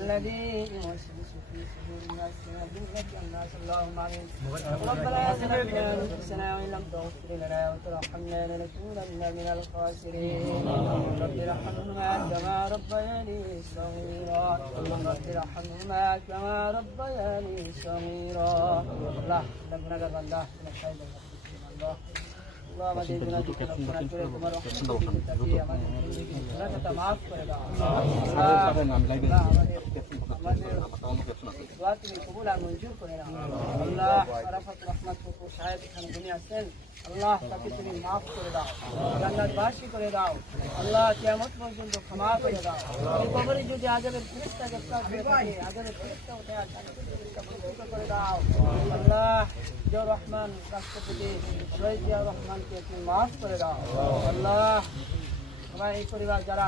الذي يوسوس في صدور الناس من الجنة والناس اللهم آمين. ربنا ظلمنا أنفسنا وإن لم تغفر لنا وترحمنا لنكونن من الخاسرين. رب ارحمهما كما ربياني صغيرا. رب ارحمهما كما ربياني صغيرا. الله لك الله من خير الله. Allah আমাদের গুনাহ ক্ষমা করে তোমার রহমত দিয়ে আমাদের গুনাহটা maaf করে দাও। আমাদের দোয়া তুমি কবুল আর মঞ্জুর করে নাও। আল্লাহ আরাফাত রহমত ও শাহেদ এখানে যিনি আছেন আল্লাহ তাকে তুমি maaf করে দাও, জান্নাতবাসী করে দাও। আল্লাহ কিয়ামত পর্যন্ত ক্ষমা করে দাও। এই কবরে যদি আযাবের ফেরেশতা গ্রেফতার হয়ে থাকে, আযাবের ফেরেশতা উঠে আসে করে দাও। আল্লাহ জিয়া রহমান রাষ্ট্রপতি জিয়া রহমানকে তুমি maaf করে দাও। আল্লাহ আমার এই পরিবার যারা